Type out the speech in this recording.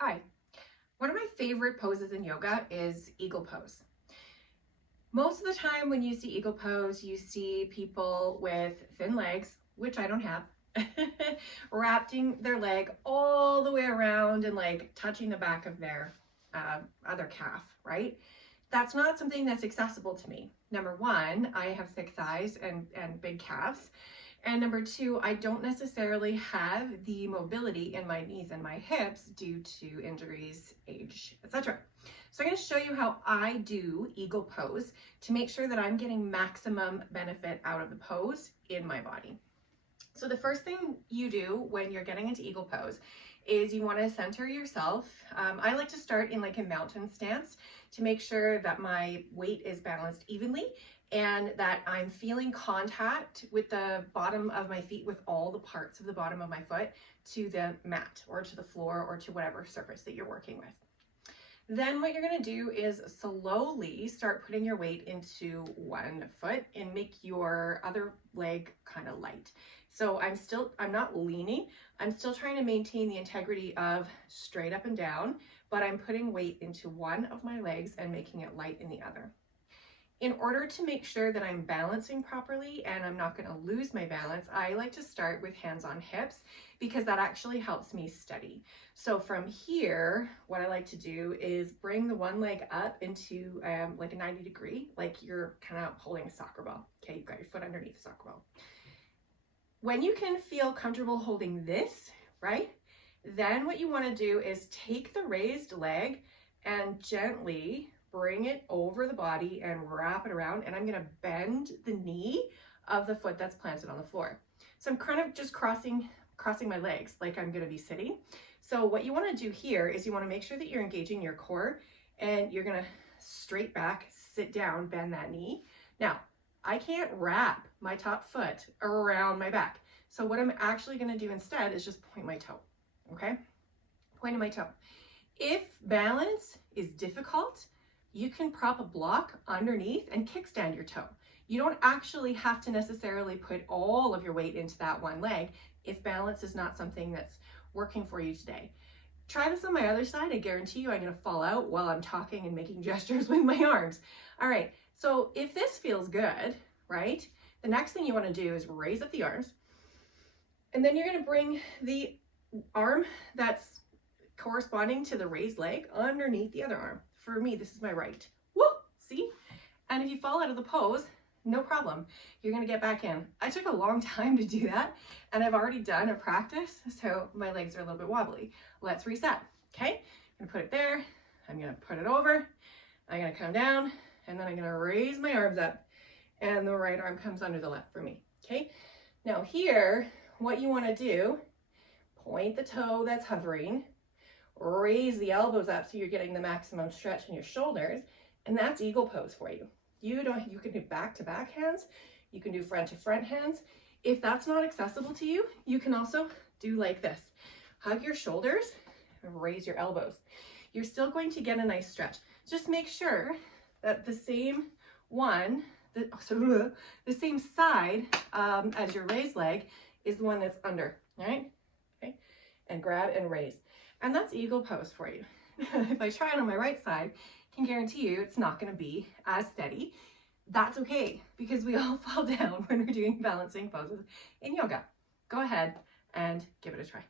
Hi. One of my favorite poses in yoga is eagle pose. Most of the time when you see eagle pose, you see people with thin legs, which I don't have, wrapping their leg all the way around and like touching the back of their other calf, right? That's not something that's accessible to me. Number one, I have thick thighs and big calves. And number two, I don't necessarily have the mobility in my knees and my hips due to injuries, age, etc. So I'm going to show you how I do eagle pose to make sure that I'm getting maximum benefit out of the pose in my body. So the first thing you do when you're getting into eagle pose is you want to center yourself. I like to start in like a mountain stance to make sure that my weight is balanced evenly and that I'm feeling contact with the bottom of my feet with all the parts of the bottom of my foot to the mat or to the floor or to whatever surface that you're working with. Then what you're going to do is slowly start putting your weight into one foot and make your other leg kind of light. So I'm not leaning, I'm still trying to maintain the integrity of straight up and down, but I'm putting weight into one of my legs and making it light in the other. In order to make sure that I'm balancing properly and I'm not going to lose my balance, I like to start with hands on hips because that actually helps me steady. So from here, what I like to do is bring the one leg up into like a 90 degree, like you're kind of holding a soccer ball. Okay, you've got your foot underneath the soccer ball. When you can feel comfortable holding this, right, then what you want to do is take the raised leg and gently bring it over the body and wrap it around, and I'm going to bend the knee of the foot that's planted on the floor. So I'm kind of just crossing my legs like I'm going to be sitting. So what you want to do here is you want to make sure that you're engaging your core and you're going to straight back, sit down, bend that knee. Now, I can't wrap my top foot around my back. So what I'm actually going to do instead is just point my toe, okay? Pointing my toe. If balance is difficult, you can prop a block underneath and kickstand your toe. You don't actually have to necessarily put all of your weight into that one leg if balance is not something that's working for you today. Try this on my other side. I guarantee you I'm going to fall out while I'm talking and making gestures with my arms. All right, so if this feels good, right, the next thing you want to do is raise up the arms, and then you're going to bring the arm that's corresponding to the raised leg underneath the other arm. For me, this is my right. Woo! See? And if you fall out of the pose, no problem. You're going to get back in. I took a long time to do that, and I've already done a practice, so my legs are a little bit wobbly. Let's reset. Okay? I'm going to put it there. I'm going to put it over. I'm going to come down, and then I'm going to raise my arms up, and the right arm comes under the left for me. Okay? Now here, what you want to do, point the toe that's hovering, raise the elbows up so you're getting the maximum stretch in your shoulders, and that's eagle pose for you. You can do back to back hands, you can do front to front hands. If that's not accessible to you, you can also do like this. Hug your shoulders and raise your elbows. You're still going to get a nice stretch. Just make sure that the same one, the same side as your raised leg is the one that's under, all right? Okay, and grab and raise. And that's eagle pose for you. If I try it on my right side, I can guarantee you it's not going to be as steady. That's okay, because we all fall down when we're doing balancing poses in yoga. Go ahead and give it a try.